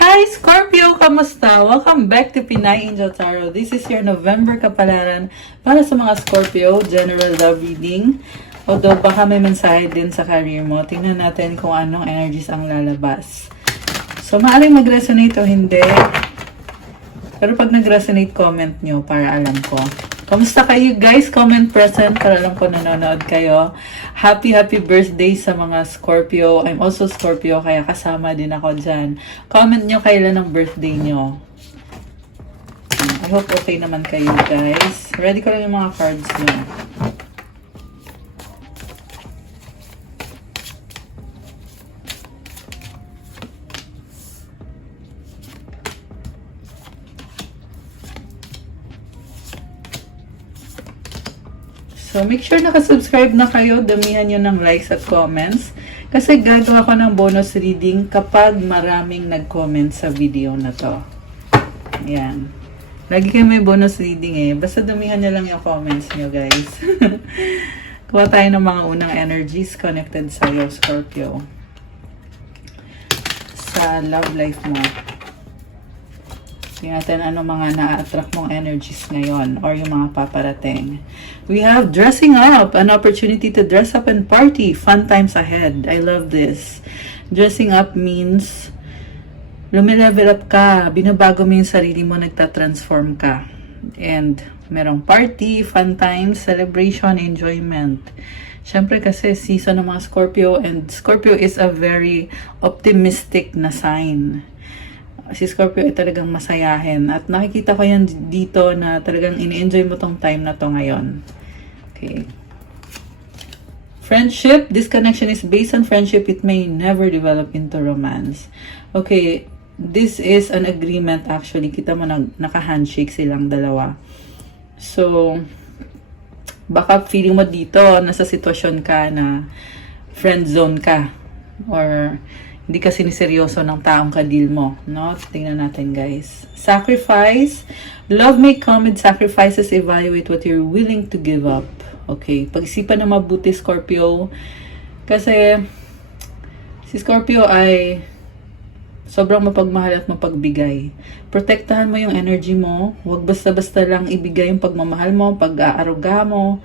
Hi Scorpio! Kamusta? Welcome back to Pinay Angel Tarot. This is your November kapalaran para sa mga Scorpio, general love reading. Although baka may mensahe din sa career mo, tingnan natin kung anong energies ang lalabas. So maaaring mag-resonate o hindi. Pero pag nag-resonate, comment nyo para alam ko. Kamusta kayo guys? Comment present para alam ko nanonood kayo. Happy birthday sa mga Scorpio. I'm also Scorpio kaya kasama din ako dyan. Comment nyo kailan ang birthday nyo. I hope okay naman kayo guys. Ready ko lang yung mga cards nyo. So, make sure nakasubscribe na kayo. Damihan nyo ng likes at comments. Kasi gagawa ko ng bonus reading kapag maraming nag-comment sa video na to. Ayan. Lagi kayo may bonus reading eh. Basta damihan nyo lang yung comments nyo, guys. Kuha tayo ng mga unang energies connected sa'yo, Scorpio. Sa love life mo. Tingnan natin ano mga na-attract mong energies ngayon or yung mga paparating. We have dressing up, an opportunity to dress up and party. Fun times ahead. I love this. Dressing up means lumilevel up ka, binabago mo yung sarili mo, nagtatransform ka. And merong party, fun times, celebration, enjoyment. Siyempre kasi season ng mga Scorpio, and Scorpio is a very optimistic na sign. Si Scorpio ay talagang masayahin. At nakikita ko yan dito na talagang ini-enjoy mo tong time na to ngayon. Okay. Friendship. This connection is based on friendship. It may never develop into romance. Okay. This is an agreement actually. Kita mo naka-handshake silang dalawa. So, baka feeling mo dito, nasa sitwasyon ka na friend zone ka. Or hindi ka siniseryoso ng taong kadil mo, no? Tingnan natin, guys. Sacrifice. Love may come with sacrifices. Evaluate what you're willing to give up. Okay. Pag-isipan na mabuti, Scorpio. Kasi, si Scorpio ay sobrang mapagmahal at mapagbigay. Protektahan mo yung energy mo. Huwag basta-basta lang ibigay yung pagmamahal mo, pag-aaruga mo.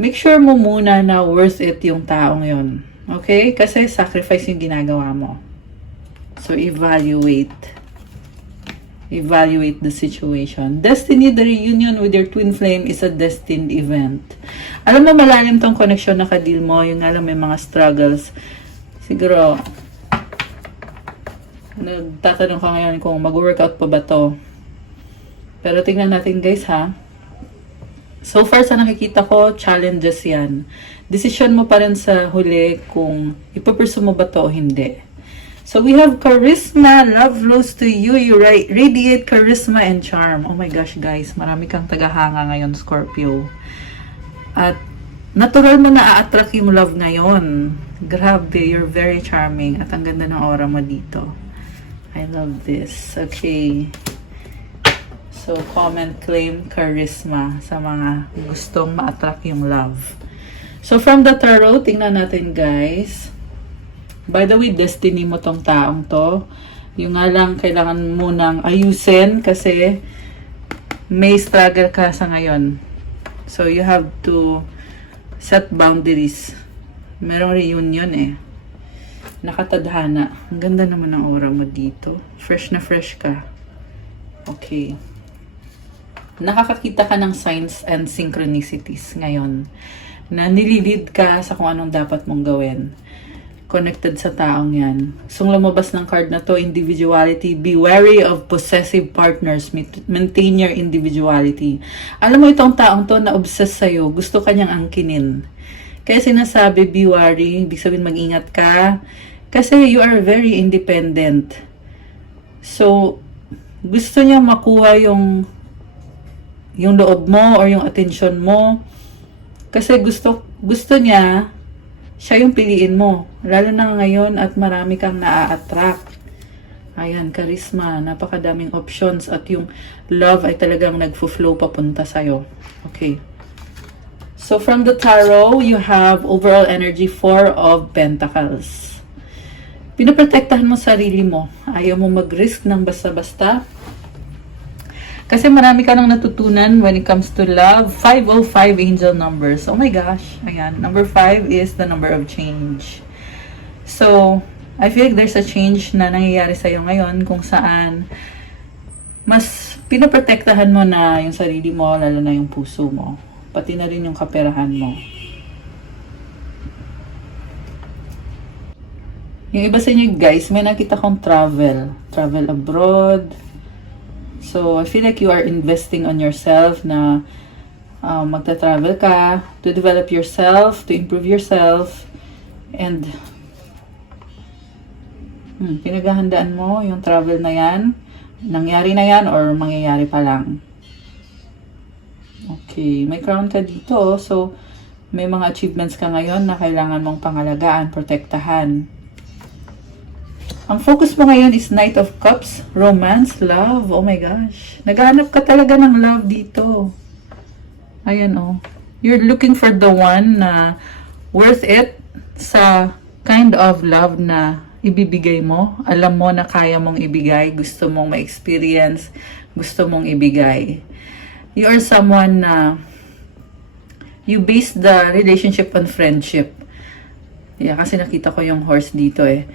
Make sure mo muna na worth it yung taong yon. Okay? Kasi sacrifice yung ginagawa mo. So, evaluate. Evaluate the situation. Destiny, the reunion with your twin flame is a destined event. Alam mo, malalim tong connection na kadil mo. Yung alam, may mga struggles. Siguro, nagtatanong ka ngayon kung mag-workout pa ba to. Pero tingnan natin guys ha. So far sa nakikita ko, challenges yan. Decision mo pa rin sa huli kung ipapursue mo ba to o hindi. So we have charisma, love flows to you, you radiate charisma and charm. Oh my gosh guys, marami kang tagahanga ngayon, Scorpio. At natural mo na a-attract yung love ngayon. Grabe, you're very charming. At ang ganda ng aura mo dito. I love this. Okay. So, comment, claim, charisma sa mga gustong ma-attract yung love. So, from the tarot, tingnan natin guys. By the way, destiny mo tong taong to. Yung nga lang, kailangan mo nang ayusin kasi may struggle ka sa ngayon. So, you have to set boundaries. Merong reunion eh. Nakatadhana. Ang ganda naman ng aura mo dito. Fresh na fresh ka. Okay. Nakakakita ka ng signs and synchronicities ngayon na nililid ka sa kung anong dapat mong gawin. Connected sa taong yan. So, lumabas ng card na to, individuality. Be wary of possessive partners. Maintain your individuality. Alam mo itong taong to na obsessed sa'yo. Gusto kanyang angkinin. Kaya sinasabi, be wary. Ibig sabihin, mag-ingat ka. Kasi you are very independent. So, gusto niya makuha yung loob mo or yung attention mo. Kasi gusto niya, siya yung piliin mo. Lalo na ngayon at marami kang naa-attract. Ayan, charisma. Napakadaming options at yung love ay talagang nagfo-flow papunta sa'yo. Okay. So, from the tarot, you have overall energy 4 of Pentacles. pinoprotektahan mo sarili mo. Ayaw mo mag-risk ng basta-basta. Kasi marami ka nang natutunan when it comes to love. 505 angel numbers. Oh my gosh. Ayan. Number 5 is the number of change. So, I feel like there's a change na nangyayari sa'yo ngayon kung saan mas pinoprotektahan mo na yung sarili mo, lalo na yung puso mo. Pati na rin yung kaperahan mo. Yung iba sa inyo guys, may nakita kong travel abroad. So, I feel like you are investing on yourself na magta-travel ka to develop yourself, to improve yourself, and pinaghahandaan mo yung travel na yan. Nangyari na yan or mangyayari pa lang. Okay, may crown ka dito. So, may mga achievements ka ngayon na kailangan mong pangalagaan, protektahan. Ang focus mo ngayon is Knight of Cups, romance, love. Oh my gosh. Naghahanap ka talaga ng love dito. Ayan oh. You're looking for the one na worth it sa kind of love na ibibigay mo. Alam mo na kaya mong ibigay. Gusto mong ma-experience. Gusto mong ibigay. You are someone na you base the relationship on friendship. Yeah, kasi nakita ko yung horse dito eh.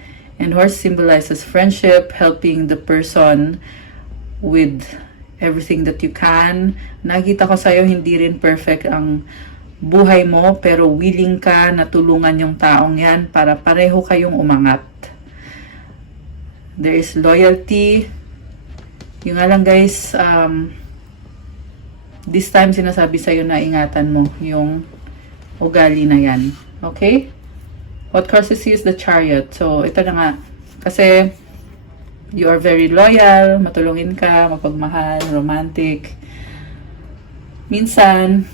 And horse symbolizes friendship, helping the person with everything that you can. Nakita ko sa'yo, hindi rin perfect ang buhay mo, pero willing ka na tulungan yung taong yan para pareho kayong umangat. There is loyalty. Yung nga lang guys, this time sinasabi sa'yo na ingatan mo yung ugali na yan. Okay? What crosses you is the Chariot. So, ito na nga. Kasi, you are very loyal, matulungin ka, mapagmahal, romantic. Minsan,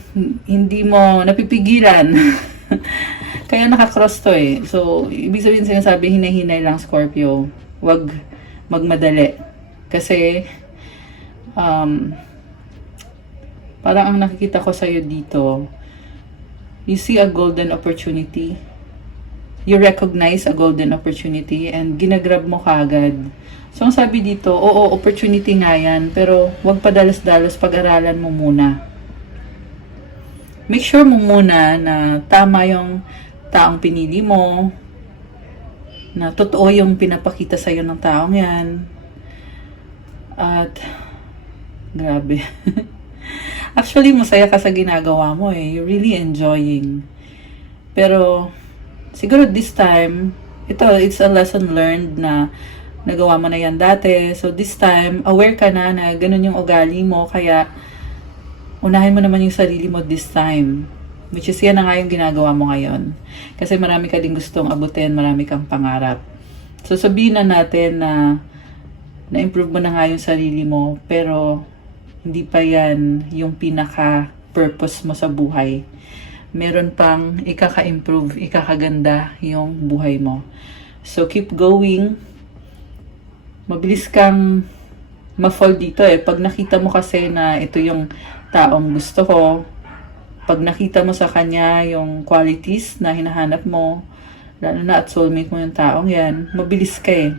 hindi mo napipigilan. Kaya nakakross to eh. So, ibig sabihin sinasabi, hinay-hinay lang Scorpio. Huwag magmadali. Kasi, parang ang nakikita ko sa'yo dito, you see a golden opportunity. You recognize a golden opportunity and ginagrab mo kaagad. So, ang sabi dito, oo, opportunity nga yan, pero huwag padalos-dalos, pag-aralan mo muna. Make sure mo muna na tama yung taong pinili mo, na totoo yung pinapakita sa'yo ng taong yan. At, grabe. Actually, masaya ka sa ginagawa mo eh. You're really enjoying. Pero, siguro this time, it's a lesson learned na nagawa mo na yan dati. So this time, aware ka na na ganun yung ugali mo. Kaya, unahin mo naman yung sarili mo this time. Which is yan na nga yung ginagawa mo ngayon. Kasi marami ka din gustong abutin, marami kang pangarap. So sabihin na natin na na-improve mo na nga yung sarili mo. Pero, hindi pa yan yung pinaka-purpose mo sa buhay. Meron pang ikaka-improve, ikakaganda yung buhay mo. So, keep going. Mabilis kang ma-fall dito eh. Pag nakita mo kasi na ito yung taong gusto ko, pag nakita mo sa kanya yung qualities na hinahanap mo, lalo na at soulmate mo yung taong yan, mabilis ka eh.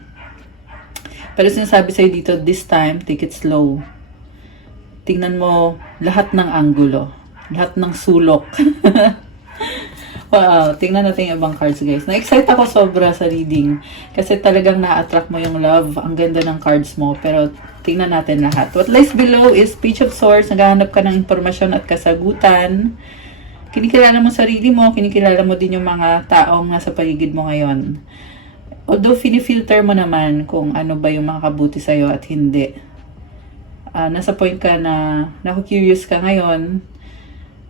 Pero sinasabi sa'yo dito, this time, take it slow. Tingnan mo lahat ng anggulo. Lahat ng sulok. Wow, tingnan natin yung ibang cards guys. Na-excite ako sobra sa reading. Kasi talagang na-attract mo yung love. Ang ganda ng cards mo. Pero tingnan natin lahat. What lies below is Page of Swords. Naghahanap ka ng impormasyon at kasagutan. Kinikilala mo sarili mo. Kinikilala mo din yung mga taong nasa paligid mo ngayon. Although finifilter mo naman kung ano ba yung makakabuti sa'yo at hindi. Nasa point ka na naku-curious ka ngayon.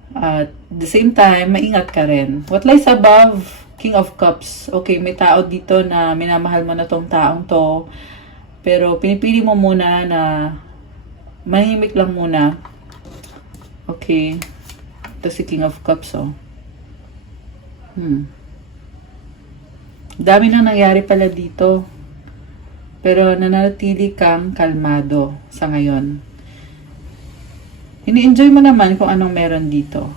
At the same time, maingat ka rin. What lies above? King of Cups. Okay, may tao dito na minamahal mo na tong taong to. Pero pinipili mo muna na manahimik lang muna. Okay. Ito si King of Cups, oh. Dami nang nangyari pala dito. Pero nanatili kang kalmado sa ngayon. Ini-enjoy mo naman kung anong meron dito.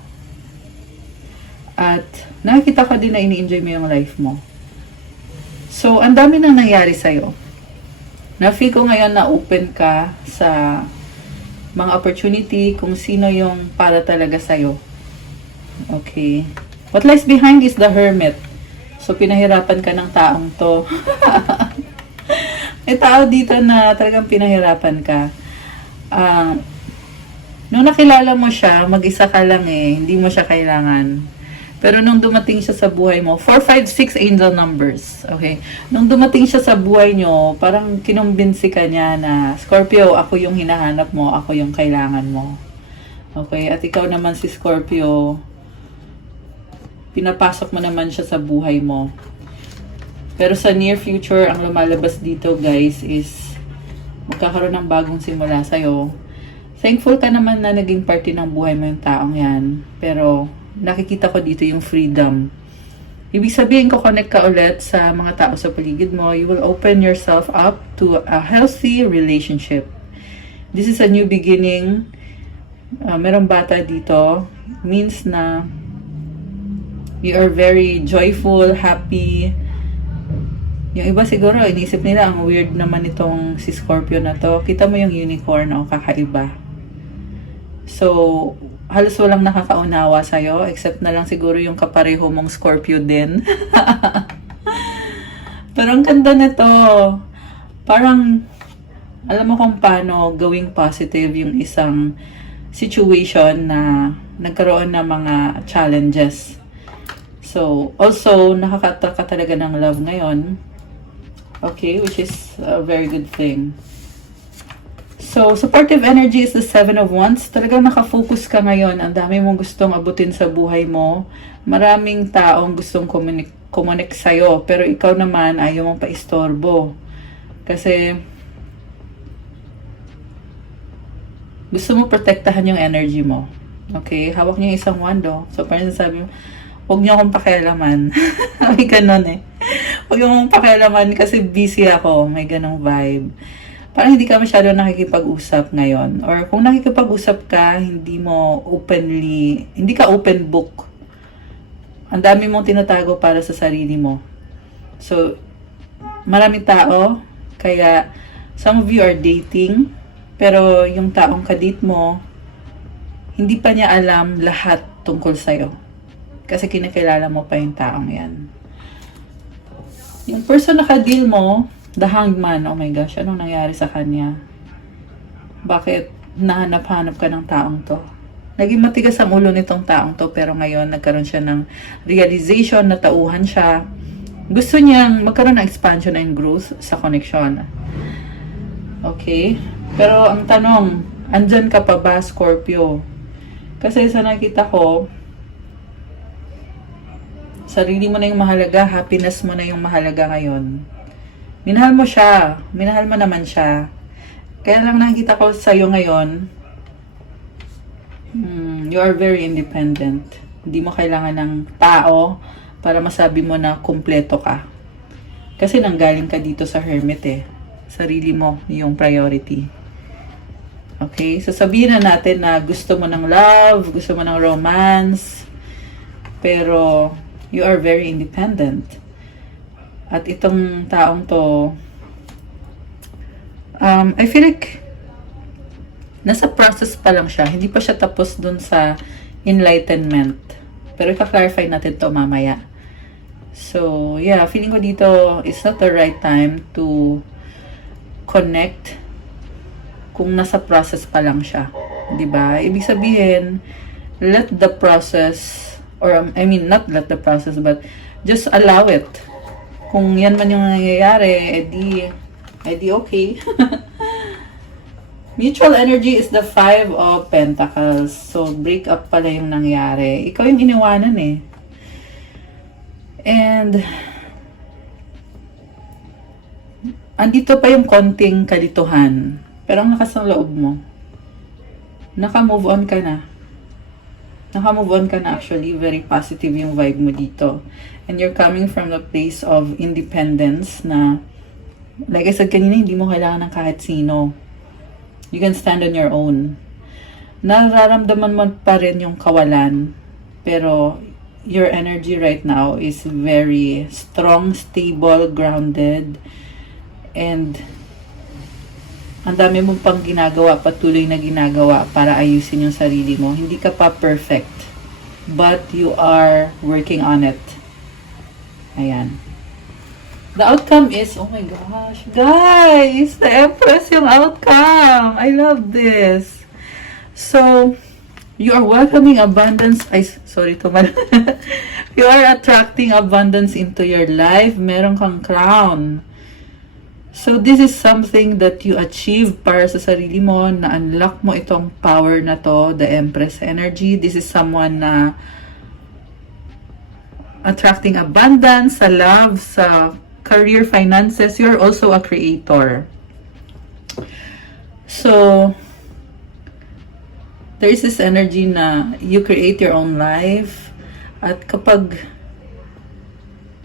At nakikita ko din na ini-enjoy mo yung life mo. So, ang dami nang nangyari sa'yo. Na-feel ko ngayon na open ka sa mga opportunity kung sino yung para talaga sa'yo. Okay. What lies behind is the Hermit. So, pinahirapan ka ng taong to. May tao dito na talagang pinahirapan ka. Nung nakilala mo siya, mag-isa ka lang eh. Hindi mo siya kailangan. Pero nung dumating siya sa buhay mo, 4, 5, 6 angel numbers. Okay? Nung dumating siya sa buhay nyo, parang kinumbinsi ka niya na, Scorpio, ako yung hinahanap mo, ako yung kailangan mo. Okay? At ikaw naman si Scorpio, pinapasok mo naman siya sa buhay mo. Pero sa near future, ang lumalabas dito guys is magkakaroon ng bagong simula sa'yo. Thankful ka naman na naging parte ng buhay mo yung taong yan. Pero nakikita ko dito yung freedom. Ibig sabihin ko connect ka ulit sa mga tao sa paligid mo. You will open yourself up to a healthy relationship. This is a new beginning. Merong bata dito. Means na you are very joyful, happy. Yung iba siguro, inisip nila, ang weird naman itong si Scorpio na to. Kita mo yung unicorn, o kakaiba. So, halos walang nakakaunawa sa'yo, except na lang siguro yung kapareho mong Scorpio din. Pero ang ganda nito. Parang, alam mo kung paano gawing positive yung isang situation na nagkaroon ng mga challenges. So, also, nakaka-attract ka talaga ng love ngayon. Okay, which is a very good thing. So, supportive energy is the 7 of Wands. Talagang nakafocus ka ngayon. Ang dami mong gustong abutin sa buhay mo. Maraming taong gustong connect sa'yo. Pero ikaw naman, ayaw mong paistorbo. Kasi, gusto mo protektahan yung energy mo. Okay? Hawak niyo yung isang wand, oh. So, parang sabi mo, huwag niyo akong pakialaman. May ganon eh. Huwag niyo akong pakialaman kasi busy ako. May ganong vibe. Parang hindi ka masyado nakikipag-usap ngayon. Or kung nakikipag-usap ka, hindi ka open book. Ang dami mong tinatago para sa sarili mo. So, maraming tao, kaya some of you are dating, pero yung taong kadate mo, hindi pa niya alam lahat tungkol sa'yo. Kasi kinakilala mo pa yung taong yan. Yung person na ka-deal mo, the Hangman, oh my gosh, anong nangyari sa kanya? Bakit nahanap-hanap ka ng taong to? Naging matigas ang ulo nitong taong to, pero ngayon nagkaroon siya ng realization, natauhan siya. Gusto niyang magkaroon ng expansion and growth sa connection. Okay? Pero ang tanong, andyan ka pa ba, Scorpio? Kasi sa nakita ko, sarili mo na yung mahalaga, happiness mo na yung mahalaga ngayon. Minahal mo siya. Minahal mo naman siya. Kaya lang nakikita ko sa'yo ngayon, you are very independent. Hindi mo kailangan ng tao para masabi mo na kumpleto ka. Kasi nanggaling ka dito sa Hermit eh. Sarili mo yung priority. Okay? So sabihin na natin na gusto mo ng love, gusto mo ng romance, pero you are very independent. At itong taong to, I feel like nasa process pa lang siya. Hindi pa siya tapos dun sa enlightenment. Pero ika-clarify natin to mamaya. So, yeah, feeling ko dito, it's not the right time to connect kung nasa process pa lang siya. Diba? Ibig sabihin, let the process, or I mean, not let the process, but just allow it. Kung yan man yung nangyayari, edi okay. Mutual energy is the 5 of Pentacles. So, break up pala yung nangyari. Ikaw yung iniwanan eh. And, andito pa yung konting kalituhan. Pero ang lakas ng loob mo. Naka-move on ka na. Naka-move on ka na actually. Very positive yung vibe mo dito. And you're coming from the place of independence na, like I said kanina, hindi mo kailangan ng kahit sino. You can stand on your own. Nararamdaman mo pa rin yung kawalan, pero your energy right now is very strong, stable, grounded, and ang dami mo pang ginagawa, patuloy na ginagawa para ayusin yung sarili mo. Hindi ka pa perfect, but you are working on it. Ayan. The outcome is, oh my gosh, guys, the Empress yung outcome. I love this. So, you are welcoming abundance. Ay, sorry to man. You are attracting abundance into your life. Meron kang crown. So, this is something that you achieve para sa sarili mo, na-unlock mo itong power na to, the Empress energy. This is someone na attracting abundance sa love, sa career, finances. You're also a creator. So, there is this energy na you create your own life. At kapag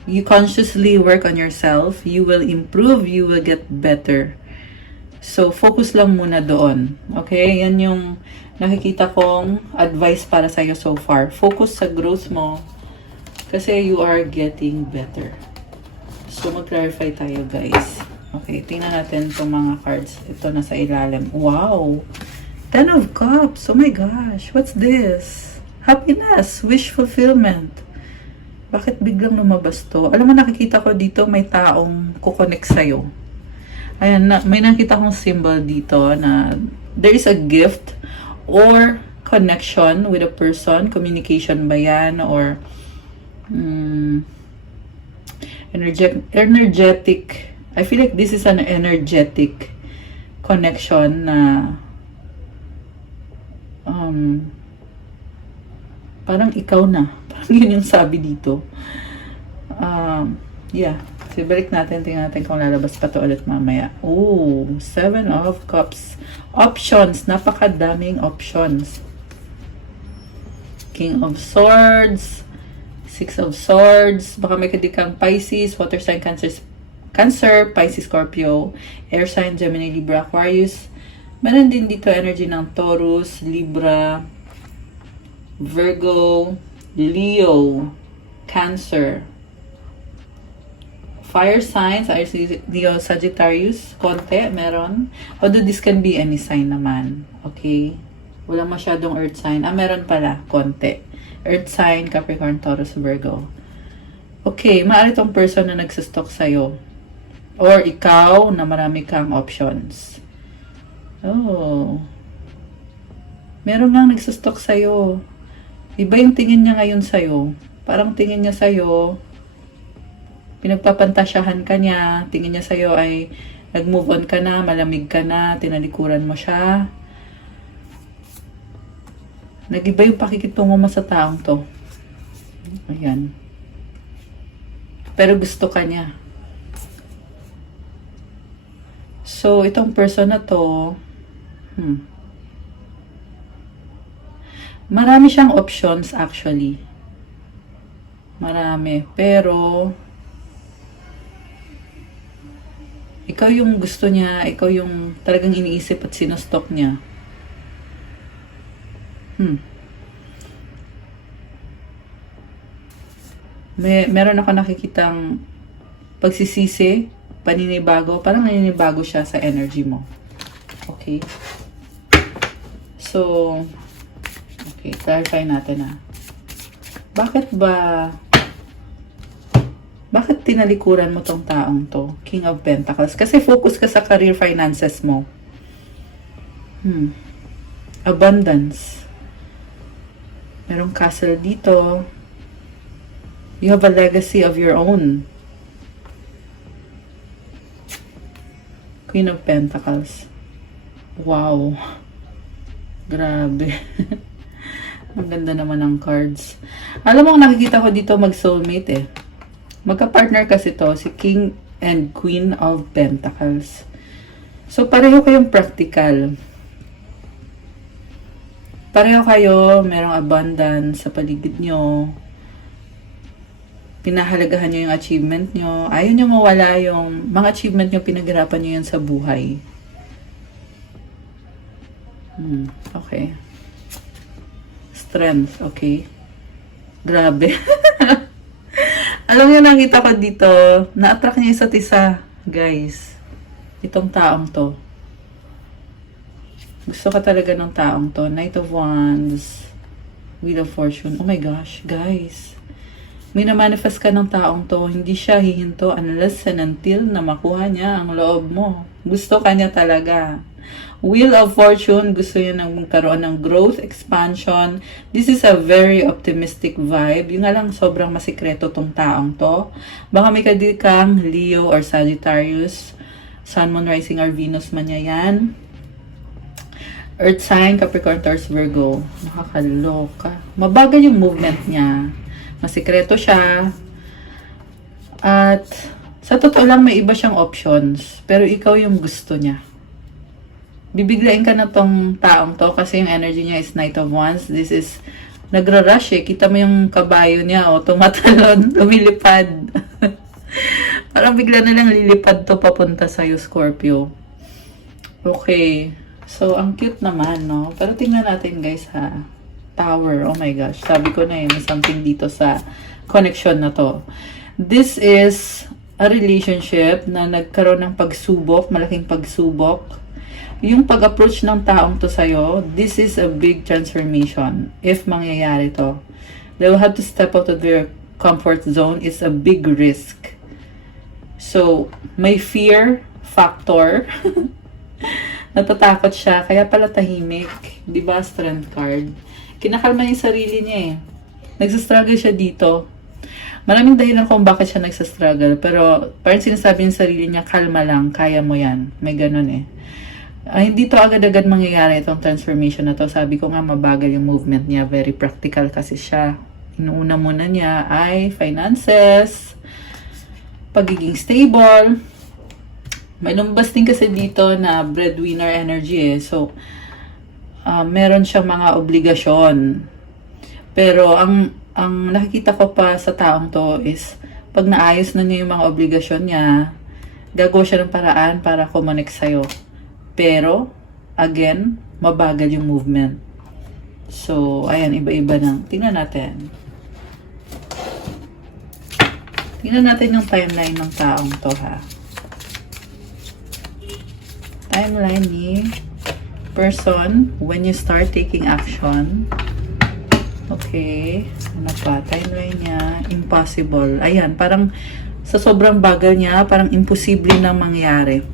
you consciously work on yourself, you will improve, you will get better. So, focus lang muna doon. Okay? Yan yung nakikita kong advice para sa'yo so far. Focus sa growth mo kasi you are getting better. So, mag-clarify tayo, guys. Okay, tingnan natin itong mga cards. Ito na sa ilalim. Wow! 10 of Cups. Oh my gosh. What's this? Happiness. Wish fulfillment. Bakit biglang lumabas to? Alam mo, nakikita ko dito may taong kukonek sa'yo. Ayan, may nakita kong symbol dito na there is a gift or connection with a person. Communication ba yan? Or energetic. I feel like this is an energetic connection na parang ikaw na. Parang yun yung sabi dito. Yeah. So, balik natin. Tingnan natin kung lalabas pa to ulit mamaya. Oh, 7 of Cups. Options. Napakadaming options. King of Swords. 6 of Swords. Baka may kadikang Pisces, Water sign, Cancer, Pisces, Scorpio, Air sign, Gemini, Libra, Aquarius. Meron din dito energy ng Taurus, Libra, Virgo, Leo, Cancer. Fire signs, Leo, Sagittarius, konti, meron. Although this can be any sign naman. Okay? Wala masyadong earth sign. Meron pala, konti. Earth sign, Capricorn, Taurus, Virgo. Okay, maaari tong person na nagsastock sa'yo. Or ikaw na marami kang options. Oh. Meron lang nagsastock sa'yo. Iba yung tingin niya ngayon sa'yo. Parang tingin niya sa'yo, pinagpapantasyahan ka niya. Tingin niya sa'yo ay nag-move on ka na, malamig ka na, tinalikuran mo siya. Nag-iba yung pakikitungo mo sa taong to. Ayan. Pero gusto ka niya. So, itong person na to, marami siyang options actually. Marami. Pero, ikaw yung gusto niya, ikaw yung talagang iniisip at sinostok niya. Meron ako nakikitang pagsisisi, paninibago, parang naninibago siya sa energy mo. Okay? So, okay, clarify natin bakit tinalikuran mo tong taong to? King of Pentacles. Kasi focus ka sa career finances mo. Abundance. Merong castle dito. You have a legacy of your own. Queen of Pentacles. Wow. Grabe. Ang ganda naman ng cards. Alam mo, nakikita ko dito mag-soulmate Magka-partner kasi to, si King and Queen of Pentacles. So, pareho kayong practical. Pareho kayo, merong abundance sa paligid nyo. Pinahalagahan nyo yung achievement nyo. Ayaw nyo mawala yung mga achievement nyo, pinaghirapan nyo yan sa buhay. Okay. Strength, okay. Grabe. Alam niyo, nakita ko dito, na-attract niya isa't isa, guys. Itong taong to. Gusto ka talaga ng taong to. Knight of Wands, Wheel of Fortune. Oh my gosh, guys. May na-manifest ka ng taong to. Hindi siya hihinto unless and until na makuha niya ang loob mo. Gusto ka niya talaga. Wheel of Fortune, gusto niya nang magkaroon ng growth, expansion. This is a very optimistic vibe. Yung nga lang, sobrang masikreto tong taong to. Baka may kadikang Leo or Sagittarius, Sun, Moon, Rising, or Venus man niya yan. Earth sign, Capricorn, Taurus, Virgo. Nakakaloka. Mabagal yung movement niya. Masikreto siya. At sa totoo lang, may iba siyang options. Pero ikaw yung gusto niya. Bibiglain ka na tong taong to kasi yung energy niya is Knight of Wands. This is, nagra-rush eh. Kita mo yung kabayo niya, o, tumatalon, lumilipad. Parang bigla na lang lilipad to papunta sa'yo, Scorpio. Okay. So, ang cute naman, no? Pero tingnan natin, guys, ha? Tower. Oh my gosh. Sabi ko na yun, something dito sa connection na to. This is a relationship na nagkaroon ng pagsubok, malaking pagsubok. Yung pag-approach ng taong to sa'yo, this is a big transformation if mangyayari to. They will have to step out of their comfort zone. It's a big risk. So, may fear factor. Natatakot siya, kaya pala tahimik. Diba, Strength card? Kinakalma yung sarili niya eh. Nagsastruggle siya dito. Maraming dahilan kung bakit siya nagsastruggle. Pero parang sinasabi yung sarili niya, kalma lang, kaya mo yan. May ganun eh. Hindi to agad-agad mangyayari itong transformation na to. Sabi ko nga, mabagal yung movement niya. Very practical kasi siya. Inuuna muna niya ay finances, pagiging stable. May lumbas din kasi dito na breadwinner energy eh. So, meron siyang mga obligasyon. Pero, ang nakikita ko pa sa taong to is, pag naayos na niya yung mga obligasyon niya, gagawa siya ng paraan para kumonek sa'yo. Pero, again, mabagal yung movement. So, ayan, iba-iba na. Tingnan natin. Tingnan natin yung timeline ng taong to, ha. Timeline ni person when you start taking action. Okay. Ano pa? Timeline niya, impossible. Ayan, parang sa sobrang bagal niya, parang imposible na mangyari.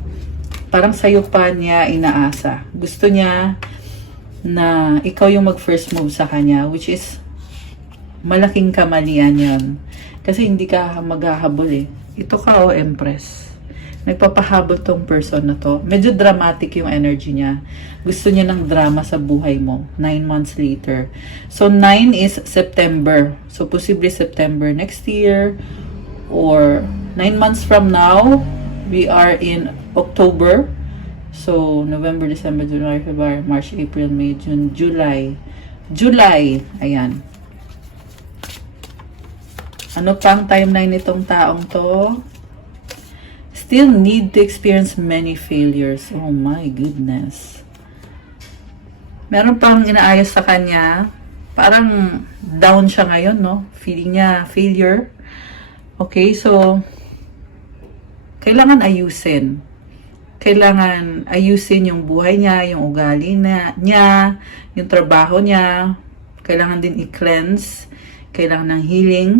Parang sa'yo pa niya inaasa. Gusto niya na ikaw yung mag-first move sa kanya, which is malaking kamalian yan. Kasi hindi ka maghahabol eh. Ito ka o Empress. Nagpapahabol tong person na to. Medyo dramatic yung energy niya. Gusto niya ng drama sa buhay mo. 9 months later. So, 9 is September. So, possibly September next year. Or 9 months from now, we are in October. So, November, December, January, February, March, April, May, June, July. July. Ayan. Ano pang timeline nitong taong to? Still need to experience many failures. Oh my goodness. Meron pang inaayos sa kanya. Parang down siya ngayon, no? Feeling niya failure. Okay, so kailangan ayusin. Kailangan ayusin yung buhay niya, yung ugali niya, yung trabaho niya. Kailangan din i-cleanse. Kailangan ng healing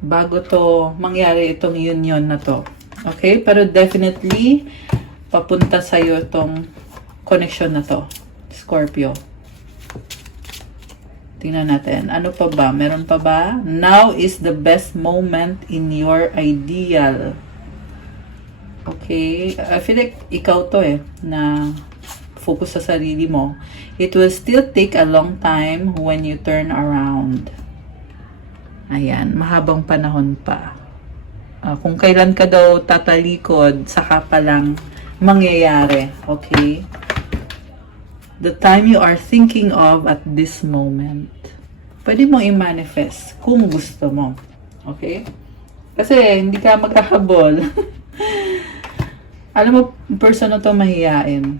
bago to mangyari itong union na to. Okay? Pero definitely, papunta sa'yo itong connection na to. Scorpio. Tingnan natin. Ano pa ba? Meron pa ba? Now is the best moment in your ideal. Okay? I feel like ikaw to eh, na focus sa sarili mo. It will still take a long time when you turn around. Ayan, mahabang panahon pa. Kung kailan ka daw tatalikod, saka pa lang mangyayari. Okay? The time you are thinking of at this moment. Pwede mo i-manifest kung gusto mo. Okay? Kasi hindi ka magkahabol. Alam mo, person na to mahiyain.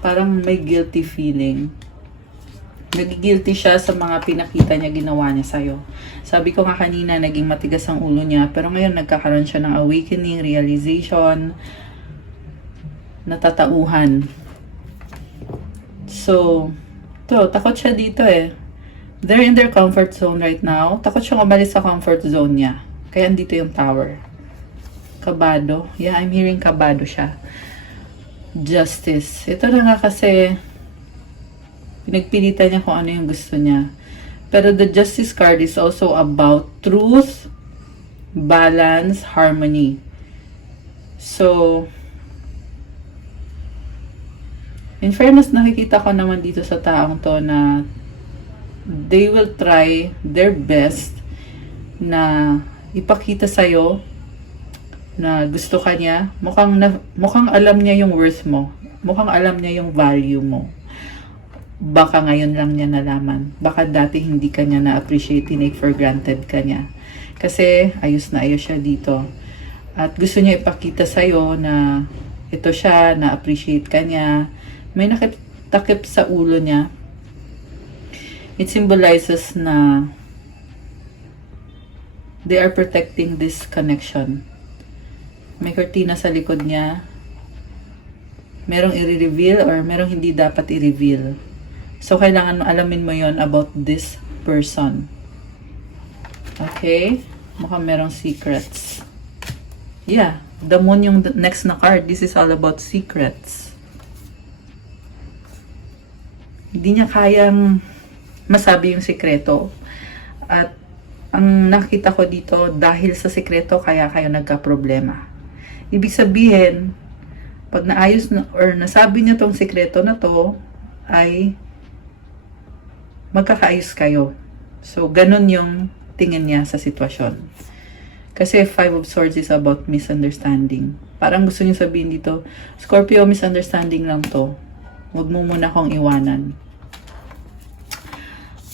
Parang may guilty feeling. nagigilty siya sa mga pinakita niya, ginawa niya sa'yo. Sabi ko nga kanina, naging matigas ang ulo niya, pero ngayon nagkakaroon siya ng awakening, realization, natatauhan. So, takot siya dito eh. They're in their comfort zone right now. Takot siya umalis sa comfort zone niya. Kaya andito yung tower. Kabado. Yeah, I'm hearing kabado siya. Justice. Ito na nga kasi pinagpilitan niya kung ano yung gusto niya. Pero the Justice card is also about truth, balance, harmony. So, in fairness, nakikita ko naman dito sa taong to na they will try their best na ipakita sa'yo na gusto ka niya. Mukhang alam niya yung worth mo. Mukhang alam niya yung value mo. Baka ngayon lang niya nalaman. Baka dati hindi ka niya na-appreciate, tinake for granted ka niya. Kasi ayos na ayos siya dito. At gusto niya ipakita sa'yo na ito siya, na-appreciate ka niya. May nakip sa ulo niya. It symbolizes na they are protecting this connection. May cortina sa likod niya. Merong i-reveal or merong hindi dapat i-reveal. So, kailangan alamin mo yon about this person. Okay? Mukhang merong secrets. Yeah. The moon yung next na card. This is all about secrets. Hindi niya kayang masabi yung sikreto. At ang nakita ko dito, dahil sa sikreto, kaya kayo nagka-problema. Ibig sabihin, pag naayos na, or nasabi niya tong sikreto na to, ay magkakaayos kayo. So, ganun yung tingin niya sa sitwasyon. Kasi 5 of Swords is about misunderstanding. Parang gusto niyo sabihin dito, Scorpio, misunderstanding lang to. Huwag mo muna akong iwanan.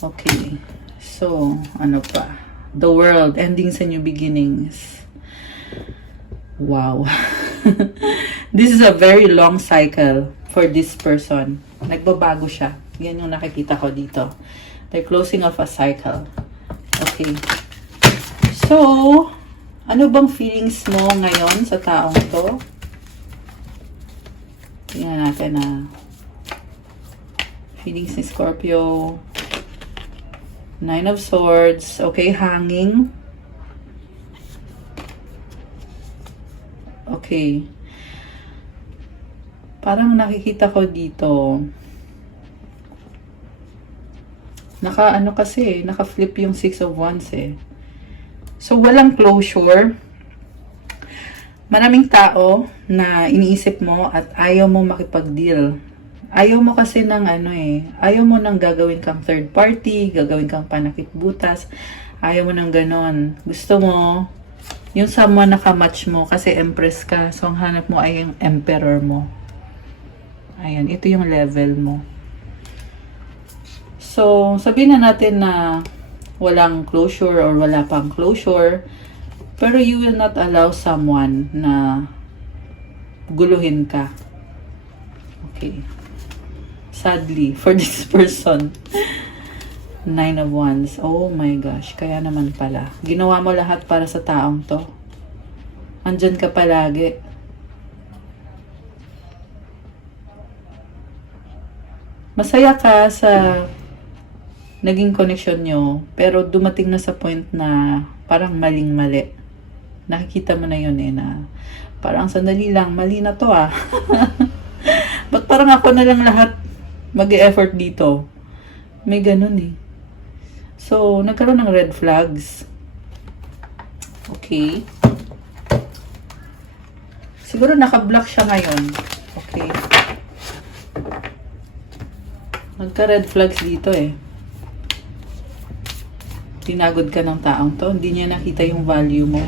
Okay. So, ano pa? The world, endings and new beginnings. Wow. This is a very long cycle for this person. Nagbabago siya. Yan yung nakikita ko dito. They're closing off a cycle. Okay. So, ano bang feelings mo ngayon sa taong to? Tingnan natin na feelings ni Scorpio. 9 of Swords. Okay, hanging. Okay. Parang nakikita ko dito. Naka-flip yung 6 of Wands eh. So, walang closure. Maraming tao na iniisip mo at ayaw mo makipag-deal. Ayaw mo kasi ng ayaw mo nang gagawin kang third party, gagawin kang panakipbutas. Ayaw mo nang ganon. Gusto mo yung someone na ka-match mo kasi empress ka. So, ang hanap mo ay yung emperor mo. Ayan, ito yung level mo. So, sabihin na natin na walang closure or wala pang closure, pero you will not allow someone na guluhin ka. Okay. Sadly, for this person. 9 of Wands. Oh my gosh, kaya naman pala. Ginawa mo lahat para sa taong to. Andyan ka palagi. Masaya ka sa naging connection nyo, pero dumating na sa point na parang maling-mali. Nakikita mo na yun na parang sandali lang, mali na to Ba't parang ako na lang lahat mag-e-effort dito? May ganun So, nagkaroon ng red flags. Okay. Siguro naka-block siya ngayon. Okay. Nagka-red flags dito Tinagod ka ng taong to, hindi niya nakita yung value mo.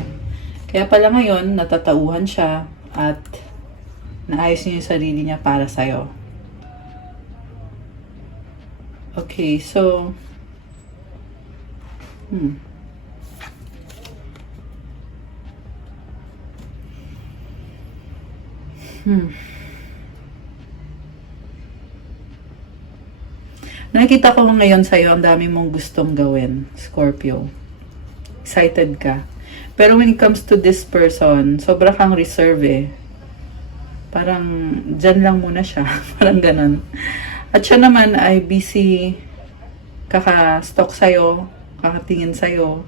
Kaya pala ngayon, natatauhan siya at naayos niya yung sarili niya para sa'yo. Okay, so Nakikita ko ngayon sa'yo, ang dami mong gustong gawin, Scorpio. Excited ka. Pero when it comes to this person, sobra kang reserve eh. Parang, dyan lang muna siya. Parang ganun. At siya naman ay busy kaka-stalk sa'yo, kakatingin sa'yo.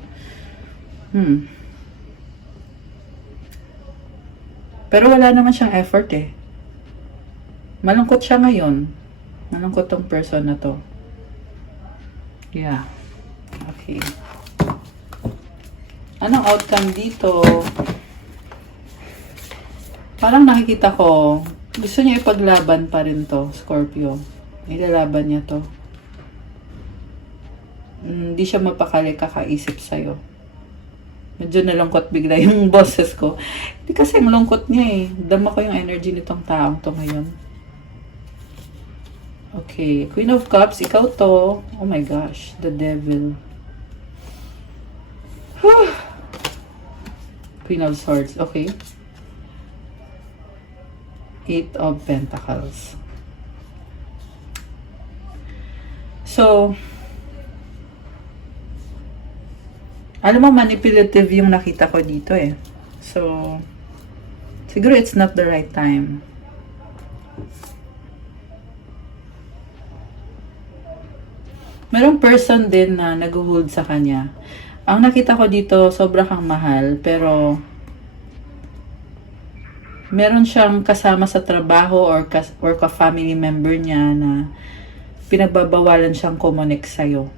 Pero wala naman siyang effort eh. Malungkot siya ngayon. Malungkot tong person na to. Yeah. Okay. Anong outcome dito? Parang nakikita ko, gusto niya ipaglaban pa rin to, Scorpio. Ilalaban niya to. Hindi siya mapakali kakaisip sa'yo. Medyo nalungkot bigla yung boses ko. Hindi kasi ang lungkot niya eh. Dama ko yung energy nitong taong to ngayon. Okay, Queen of Cups, ikaw to. Oh my gosh, the Devil. Queen of Swords, okay. Eight of Pentacles. So, alam mo, manipulative yung nakita ko dito eh. So, siguro it's not the right time. Merong person din na nag-hold sa kanya. Ang nakita ko dito, sobra kang mahal, pero meron siyang kasama sa trabaho or ka-family member niya na pinagbabawalan siyang kumonek sa'yo.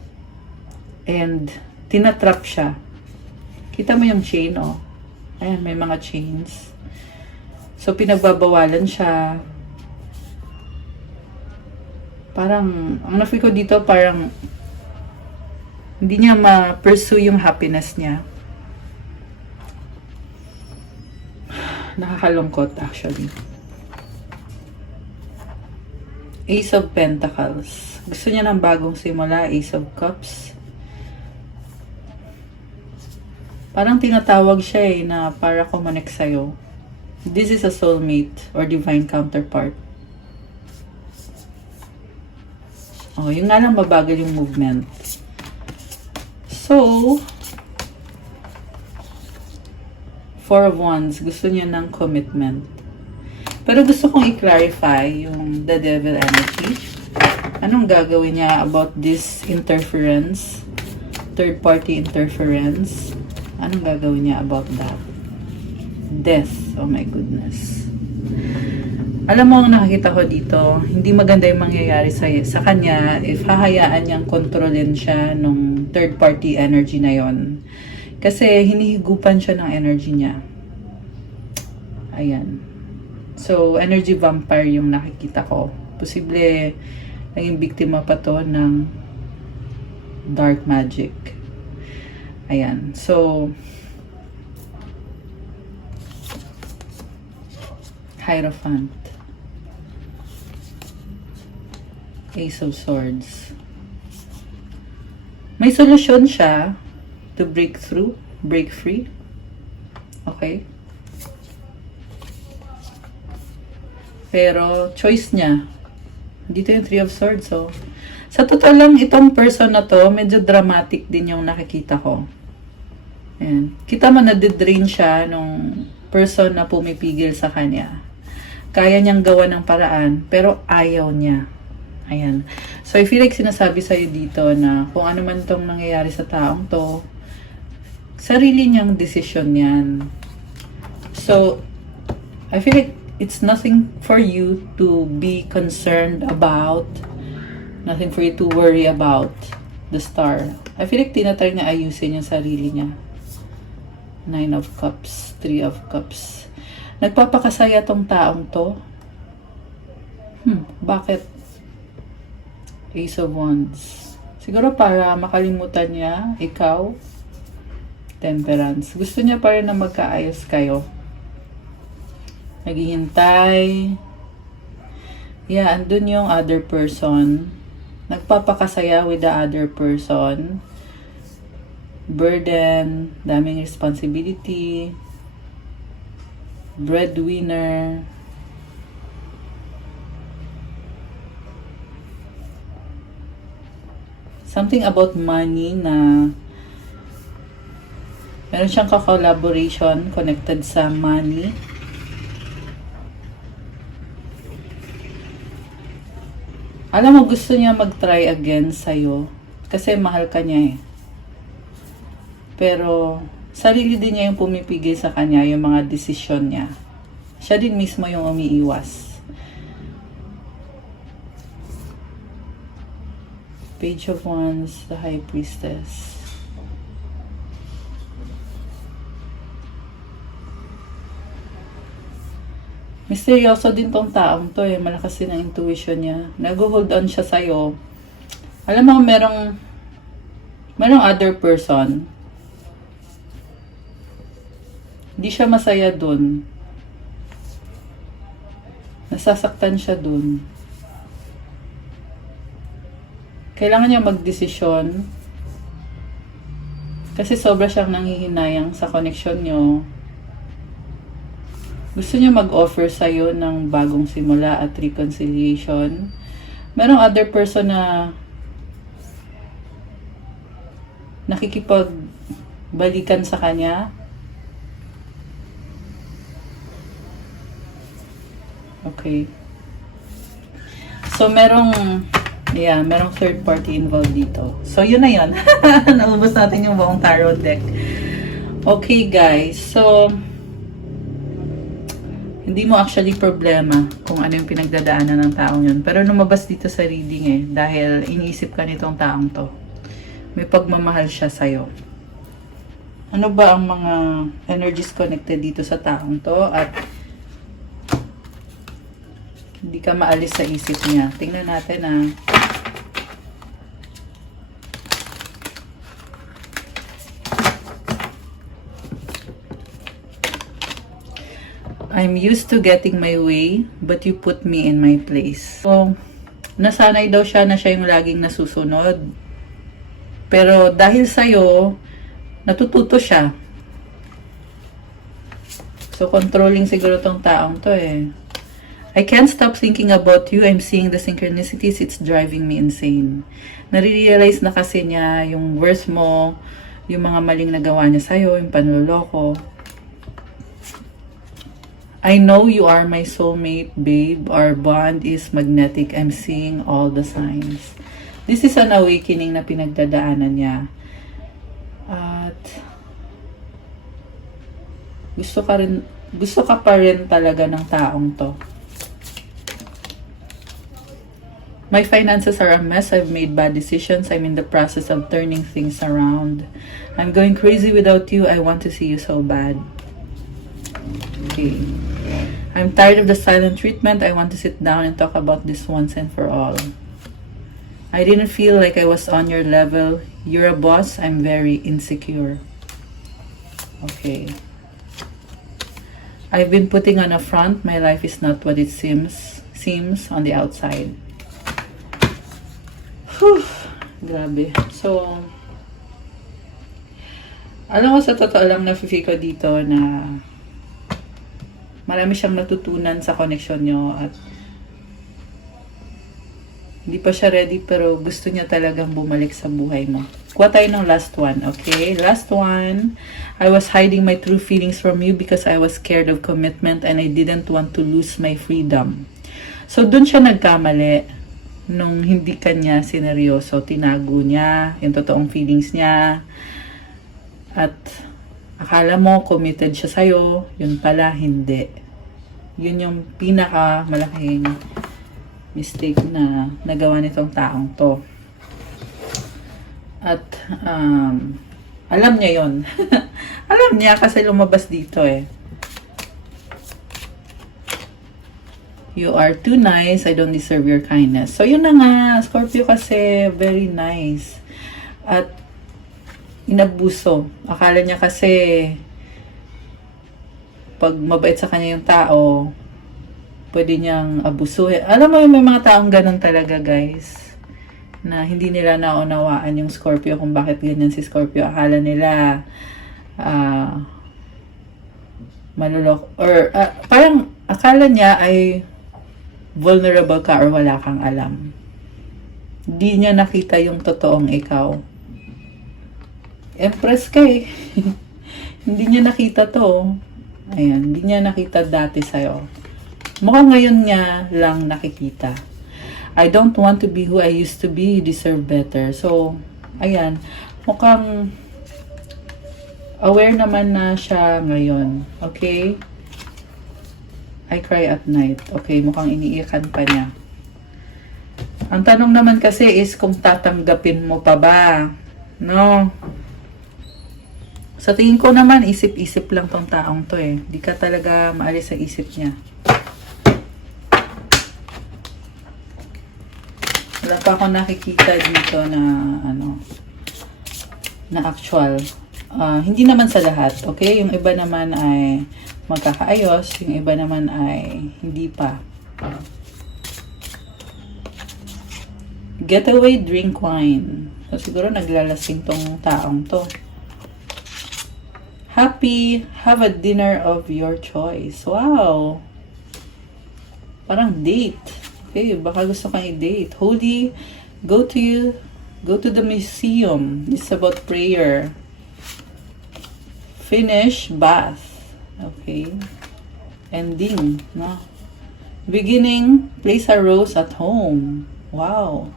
And tinatrap siya. Kita mo yung chain, oh. Ayan, may mga chains. So, pinagbabawalan siya. Parang, ang na-feel ko dito, parang hindi niya ma-pursue yung happiness niya. Nakakalungkot, actually. Ace of Pentacles. Gusto niya ng bagong simula, Ace of Cups. Parang tinatawag siya eh, na para kumonek sa'yo. This is a soulmate or divine counterpart. Oh, yung nga lang mabagal yung movement. So, Four of Wands, gusto niya ng commitment. Pero gusto kong i-clarify yung the Devil energy. Anong gagawin niya about this interference? Third party interference. Anong gagawin niya about that? Death. Oh my goodness. Alam mo, ang nakikita ko dito, hindi maganda yung mangyayari sa kanya if hahayaan niyang kontrolin siya nung third party energy na yon. Kasi hinihigupan siya ng energy niya. Ayan. So, energy vampire yung nakikita ko. Posible naging biktima pa to ng dark magic. Ayan. So, Hierophant. Ace of Swords. May solusyon siya to break through, break free. Okay? Pero, choice niya. Dito yung Three of Swords, so. Sa totoo lang, itong person na to, medyo dramatic din yung nakikita ko. Ayan. Kita mo, nadidrain siya nung person na pumipigil sa kanya. Kaya niyang gawa ng paraan, pero ayaw niya. Ayan. So, I feel like sinasabi sa'yo dito na kung ano man tong nangyayari sa taong to, sarili niyang desisyon yan. So, I feel like it's nothing for you to be concerned about, nothing for you to worry about the Star. I feel like tinatry niya ayusin yung sarili niya. Nine of Cups, Three of Cups. Nagpapakasaya tong taong to. Bakit? Ace of Wands. Siguro para makalimutan niya, ikaw, Temperance. Gusto niya pa rin na magkaayos kayo. Naghihintay. Yeah, andun yung other person. Nagpapakasaya with the other person. Burden, daming responsibility. Breadwinner. something about money na meron siyang ka-collaboration connected sa money. Alam mo, gusto niya mag-try again sa'yo kasi mahal ka niya eh. Pero sarili din niya yung pumipigil sa kanya, yung mga desisyon niya. Siya din mismo yung umiiwas. Page of Wands, the High Priestess. Misteryoso din tong taong to eh. Malakas din ang intuition niya. Nag-hold on siya sa'yo. Alam mo, merong other person. Hindi siya masaya dun. Nasasaktan siya dun. Kailangan niya magdesisyon. Kasi sobra siyang nanghihinayang sa connection niyo. Gusto niya mag-offer sa'yo ng bagong simula at reconciliation. Merong other person na nakikipagbalikan sa kanya. Okay. So, merong third party involved dito. So, yun na yun. Naubos natin yung buong tarot deck. Okay, guys. So, hindi mo actually problema kung ano yung pinagdadaanan ng taong yun. Pero lumabas dito sa reading eh. Dahil iniisip ka nitong taong to. May pagmamahal siya sa'yo. Ano ba ang mga energies connected dito sa taong to? At hindi ka maalis sa isip niya. Tingnan natin ah. I'm used to getting my way, but you put me in my place. So, nasanay daw siya na siya yung laging nasusunod. Pero dahil sa'yo, natututo siya. So, controlling siguro tong taong to eh. I can't stop thinking about you. I'm seeing the synchronicities. It's driving me insane. Nare-realize na kasi niya yung worst mo, yung mga maling nagawa niya sa'yo, yung panloloko. I know you are my soulmate, babe. Our bond is magnetic. I'm seeing all the signs. This is an awakening na pinagdadaanan niya. At gusto ka pa rin talaga ng taong to. My finances are a mess. I've made bad decisions. I'm in the process of turning things around. I'm going crazy without you. I want to see you so bad. Okay. I'm tired of the silent treatment. I want to sit down and talk about this once and for all. I didn't feel like I was on your level. You're a boss. I'm very insecure. Okay. I've been putting on a front. My life is not what it seems on the outside. Whew. Grabe. So, alam mo, sa totoo lang na-feel ko dito na marami siyang natutunan sa connection nyo at hindi pa siya ready pero gusto niya talagang bumalik sa buhay mo. Kuha tayo ng last one, okay? Last one. I was hiding my true feelings from you because I was scared of commitment and I didn't want to lose my freedom. So, dun siya nagkamali nung hindi kanya sineryoso. Tinago niya yung totoong feelings niya at akala mo committed siya sa'yo, yun pala hindi. Yun yung pinaka malaking mistake na nagawa nitong taong to. At alam niya yon. Alam niya kasi lumabas dito eh. You are too nice. I don't deserve your kindness. So yun na nga, Scorpio kasi very nice. At inabuso. Akala niya kasi pag mabait sa kanya yung tao, pwede niyang abusuhin. Alam mo yung may mga taong ganun talaga, guys. Na hindi nila naunawaan yung Scorpio kung bakit ganyan si Scorpio. Akala nila malulok. Or parang akala niya ay vulnerable ka or wala kang alam. Di niya nakita yung totoong ikaw. Empress ka eh. Hindi niya nakita to. Ayan, hindi niya nakita dati sa'yo. Mukhang ngayon niya lang nakikita. I don't want to be who I used to be. You deserve better. So, ayan. Mukhang aware naman na siya ngayon. Okay? I cry at night. Okay, mukhang iniiyakan pa niya. Ang tanong naman kasi is kung tatanggapin mo pa ba. No? Sa tingin ko naman, isip-isip lang tong taong to eh. Di ka talaga maalis sa isip niya. Wala pa ako nakikita dito na na actual. Hindi naman sa lahat, okay? Yung iba naman ay magkakaayos, yung iba naman ay hindi pa. Getaway, drink wine. So, siguro naglalasing tong taong to. Happy, have a dinner of your choice. Wow! Parang date. Okay, baka gusto kang i-date. Holy, go to the museum. It's about prayer. Finish, bath. Okay. Ending, no? Beginning, place a rose at home. Wow.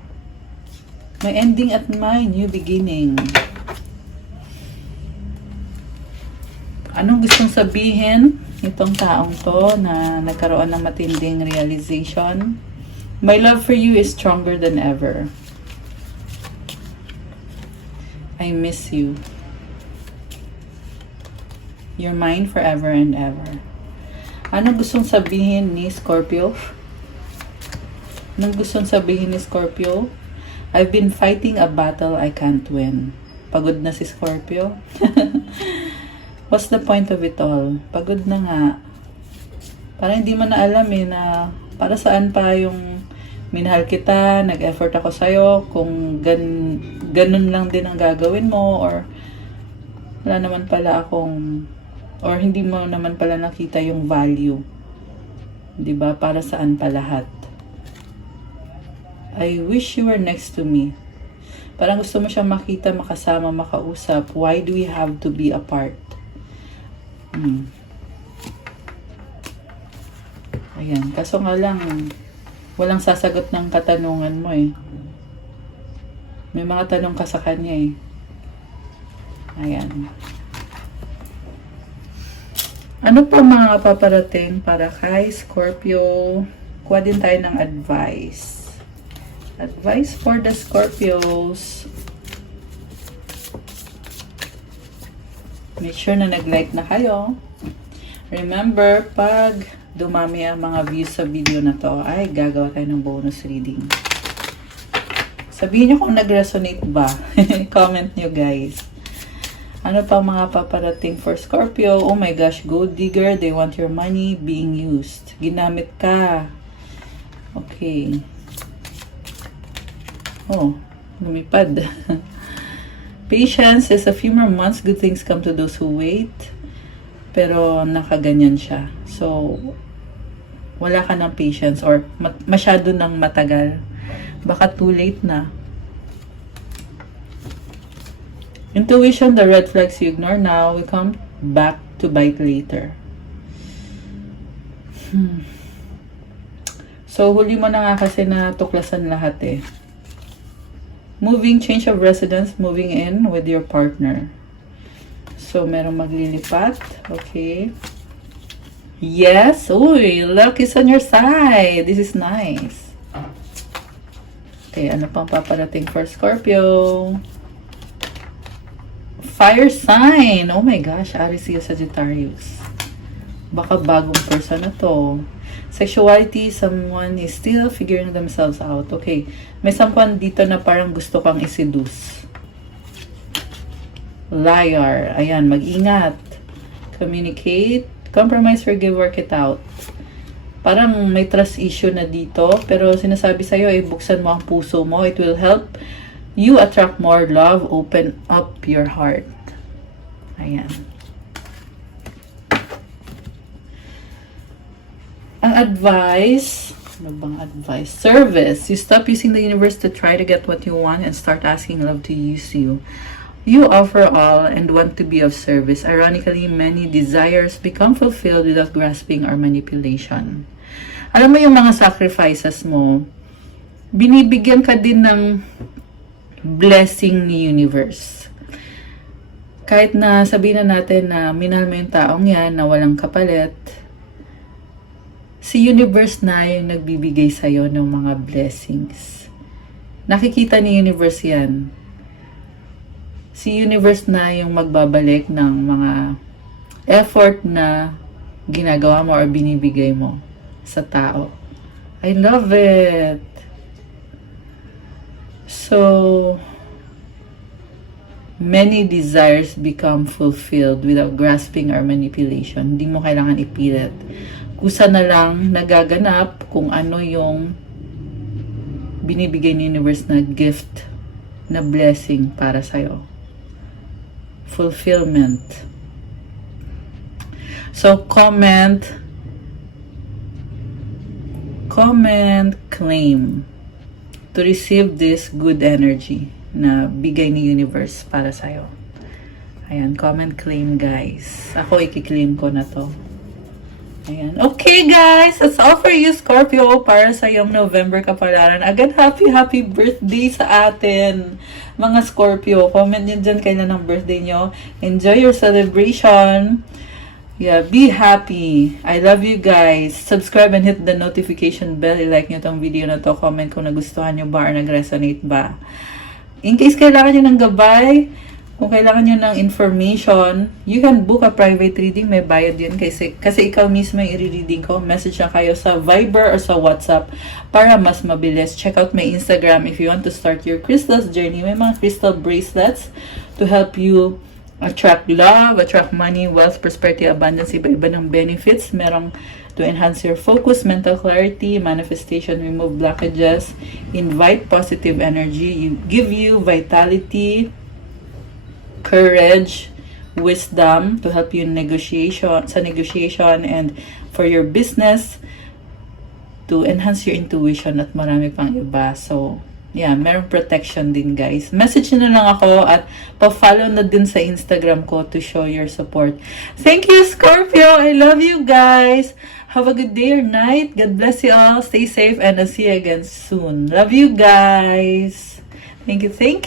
May ending at my new beginning. Anong gustong sabihin itong taong to na nagkaroon ng matinding realization? My love for you is stronger than ever. I miss you. You're mine forever and ever. Anong gustong sabihin ni Scorpio? Anong gustong sabihin ni Scorpio? I've been fighting a battle I can't win. Pagod na si Scorpio. What's the point of it all? Pagod na nga. Parang hindi mo na alam eh na para saan pa yung minahal kita, nag-effort ako sa'yo, kung ganun lang din ang gagawin mo, or wala naman pala akong, or hindi mo naman pala nakita yung value. 'Di ba? Para saan pa lahat? I wish you were next to me. Parang gusto mo siya makita, makasama, makausap. Why do we have to be apart? Ayan. Kaso nga lang, walang sasagot ng katanungan mo eh. May mga tanong ka sa kanya eh. Ayan. Ano pa mga paparating para kay Scorpio? Kuha din tayo ng advice. Advice for the Scorpios. Make sure na nag-like na kayo. Remember, pag dumami ang mga views sa video na to, ay gagawa tayo ng bonus reading. Sabihin nyo kung nag-resonate ba. Comment nyo guys. Ano pa mga paparating for Scorpio? Oh my gosh, gold digger, they want your money being used. Ginamit ka. Okay. Oh, lumipad. Patience is a few more months. Good things come to those who wait. Pero nakaganyan siya. So, wala ka ng patience or masyado nang matagal. Baka too late na. Intuition, the red flags you ignore now will come back to bite later. So, huli mo na nga kasi na tuklasan lahat eh. Moving, change of residence, moving in with your partner. So, merong maglilipat. Okay. Yes! Uy, luck is on your side. This is nice. Okay, ano pang paparating for Scorpio? Fire sign! Oh my gosh, Aries, Sagittarius. Baka bagong person na to. Sexuality, someone is still figuring themselves out. Okay, may someone dito na parang gusto kang iseduce. Liar. Ayan, mag-ingat. Communicate. Compromise, forgive, work it out. Parang may trust issue na dito. Pero sinasabi sa'yo, buksan mo ang puso mo. It will help you attract more love. Open up your heart. Ayan. Ang advice, Ano bang advice? Service. You stop using the universe to try to get what you want and start asking love to use you. You offer all and want to be of service. Ironically, many desires become fulfilled without grasping or manipulation. Alam mo yung mga sacrifices mo, binibigyan ka din ng blessing ni universe. Kahit na sabihin na natin na minahal mo yung taong yan na walang kapalit, si universe na yung nagbibigay sa'yo ng mga blessings. Nakikita ni universe yan. Si universe na yung magbabalik ng mga effort na ginagawa mo or binibigay mo sa tao. I love it! So, many desires become fulfilled without grasping or manipulation. Hindi mo kailangan ipilit. Kusa na lang nagaganap kung ano yung binibigay ni universe na gift, na blessing para sa'yo. Fulfillment. So, comment, claim to receive this good energy na bigay ni universe para sa'yo. Ayan, comment, claim guys. Ako i-claim ko na to. Ayan. Okay guys, that's all for you Scorpio para sa iyong November kapalaran. Again, happy birthday sa atin mga Scorpio. Comment nyo dyan kailan ang birthday nyo. Enjoy your celebration. Yeah, be happy. I love you guys. Subscribe and hit the notification bell. I-like nyo tong video na to. Comment kung nagustuhan nyo ba or nag-resonate ba. In case kailangan nyo ng gabay, kung kailangan nyo ng information, you can book a private reading. May bayad yun kasi ikaw mismo yung i-reading ko. Message na kayo sa Viber or sa WhatsApp para mas mabilis. Check out my Instagram if you want to start your crystals journey. May mga crystal bracelets to help you attract love, attract money, wealth, prosperity, abundance, iba-iba ng benefits. Merong to enhance your focus, mental clarity, manifestation, remove blockages, invite positive energy, give you vitality, courage, wisdom to help you in negotiation and for your business, to enhance your intuition at marami pang iba. So, yeah, merong protection din guys. Message nyo na lang ako at pa-follow na din sa Instagram ko to show your support. Thank you Scorpio! I love you guys! Have a good day or night. God bless you all. Stay safe and I'll see you again soon. Love you guys! Thank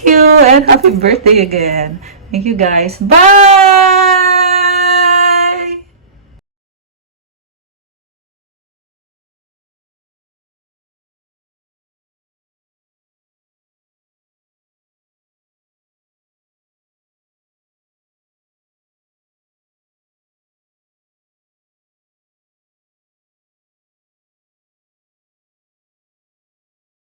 you, and happy birthday again. Thank you guys. Bye!